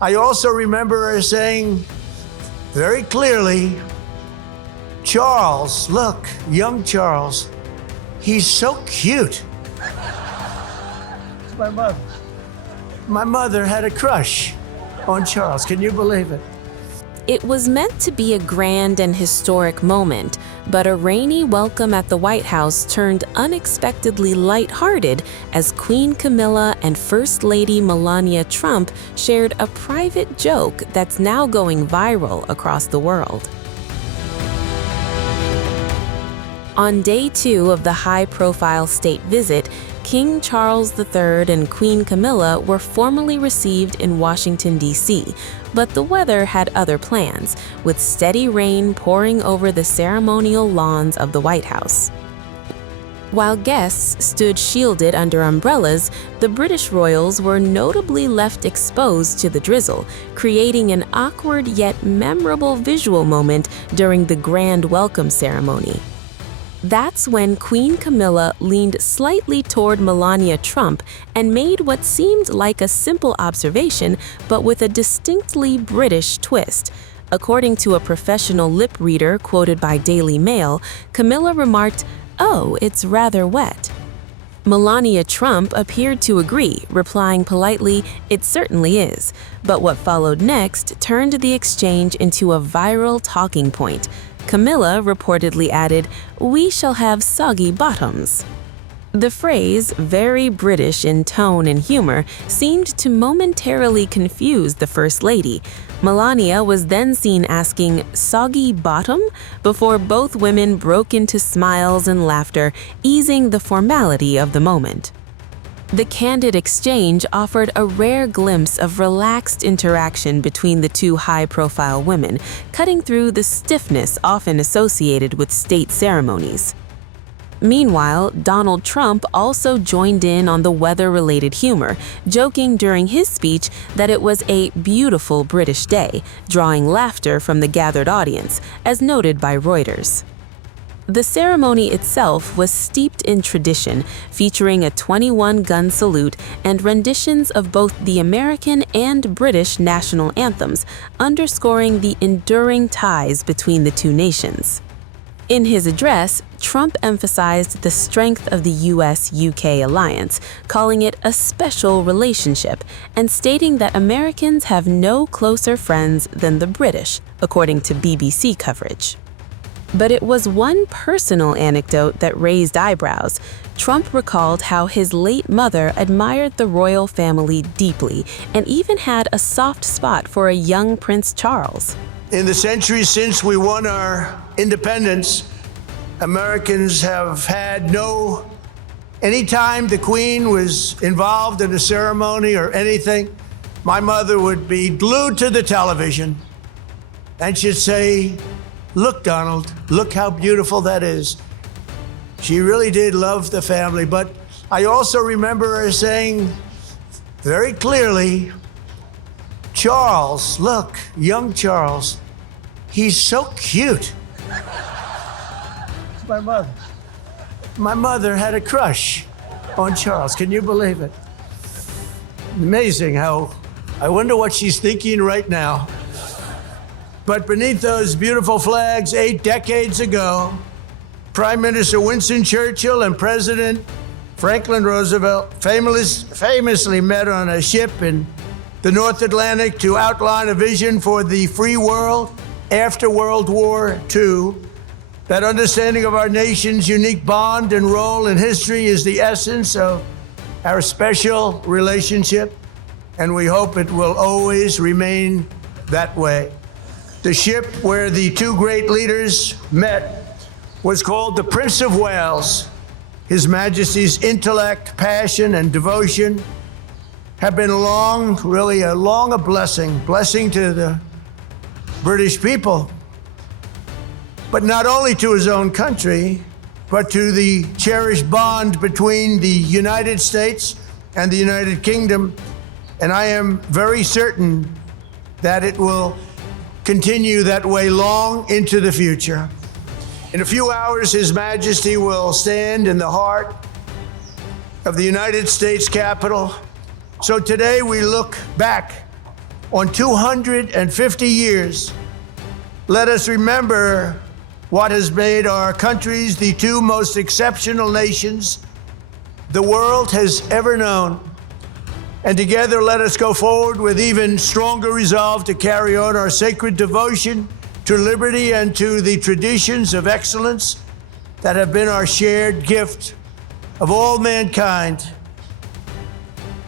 I also remember her saying very clearly, Charles, look, young Charles, he's so cute. It's my mother. My mother had a crush on Charles. Can you believe it? It was meant to be a grand and historic moment, but a rainy welcome at the White House turned unexpectedly lighthearted as Queen Camilla and First Lady Melania Trump shared a private joke that's now going viral across the world. On day 2 of the high-profile state visit, King Charles III and Queen Camilla were formally received in Washington, D.C., but the weather had other plans, with steady rain pouring over the ceremonial lawns of the White House. While guests stood shielded under umbrellas, the British royals were notably left exposed to the drizzle, creating an awkward yet memorable visual moment during the grand welcome ceremony. That's when Queen Camilla leaned slightly toward Melania Trump and made what seemed like a simple observation, but with a distinctly British twist. According to a professional lip reader quoted by Daily Mail, Camilla remarked, "Oh, it's rather wet." Melania Trump appeared to agree, replying politely, "It certainly is." But what followed next turned the exchange into a viral talking point. Camilla reportedly added, "We shall have soggy bottoms." The phrase, very British in tone and humor, seemed to momentarily confuse the First Lady. Melania was then seen asking, "Soggy bottom?" before both women broke into smiles and laughter, easing the formality of the moment. The candid exchange offered a rare glimpse of relaxed interaction between the two high-profile women, cutting through the stiffness often associated with state ceremonies. Meanwhile, Donald Trump also joined in on the weather-related humor, joking during his speech that it was a beautiful British day, drawing laughter from the gathered audience, as noted by Reuters. The ceremony itself was steeped in tradition, featuring a 21-gun salute and renditions of both the American and British national anthems, underscoring the enduring ties between the two nations. In his address, Trump emphasized the strength of the US-UK alliance, calling it a special relationship, and stating that Americans have no closer friends than the British, according to BBC coverage. But it was one personal anecdote that raised eyebrows. Trump recalled how his late mother admired the royal family deeply and even had a soft spot for a young Prince Charles. In the centuries since we won our independence, Americans have had anytime the Queen was involved in a ceremony or anything, my mother would be glued to the television and she'd say, "Look, Donald, look how beautiful that is." She really did love the family, but I also remember her saying very clearly, "Charles, look, young Charles, he's so cute." It's my mother. My mother had a crush on Charles. Can you believe it? Amazing how, I wonder what she's thinking right now. But beneath those beautiful flags 8 decades ago, Prime Minister Winston Churchill and President Franklin Roosevelt famously met on a ship in the North Atlantic to outline a vision for the free world after World War II. That understanding of our nation's unique bond and role in history is the essence of our special relationship, and we hope it will always remain that way. The ship where the two great leaders met was called the Prince of Wales. His Majesty's intellect, passion, and devotion have been a blessing to the British people, but not only to his own country, but to the cherished bond between the United States and the United Kingdom. And I am very certain that it will continue that way long into the future. In a few hours, His Majesty will stand in the heart of the United States Capitol. So today we look back on 250 years, let us remember what has made our countries the two most exceptional nations the world has ever known. And together, let us go forward with even stronger resolve to carry on our sacred devotion to liberty and to the traditions of excellence that have been our shared gift of all mankind.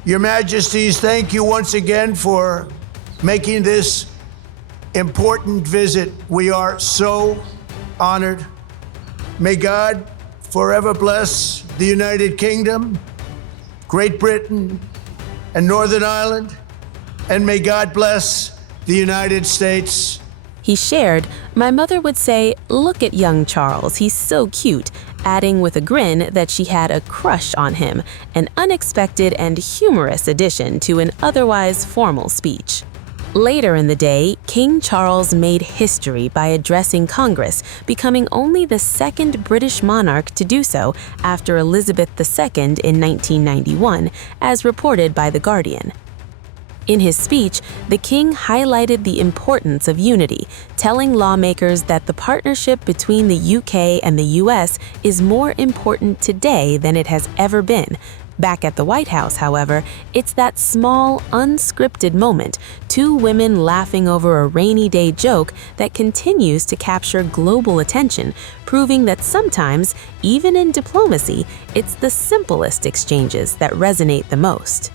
Your Majesties, thank you once again for making this important visit. We are so honored. May God forever bless the United Kingdom, Great Britain, and Northern Ireland, and may God bless the United States. He shared, "My mother would say, 'Look at young Charles, he's so cute,' adding with a grin that she had a crush on him, an unexpected and humorous addition to an otherwise formal speech." Later in the day, King Charles made history by addressing Congress, becoming only the second British monarch to do so after Elizabeth II in 1991, as reported by The Guardian. In his speech, the king highlighted the importance of unity, telling lawmakers that the partnership between the UK and the US is more important today than it has ever been. Back at the White House, however, it's that small, unscripted moment, two women laughing over a rainy day joke, that continues to capture global attention, proving that sometimes, even in diplomacy, it's the simplest exchanges that resonate the most.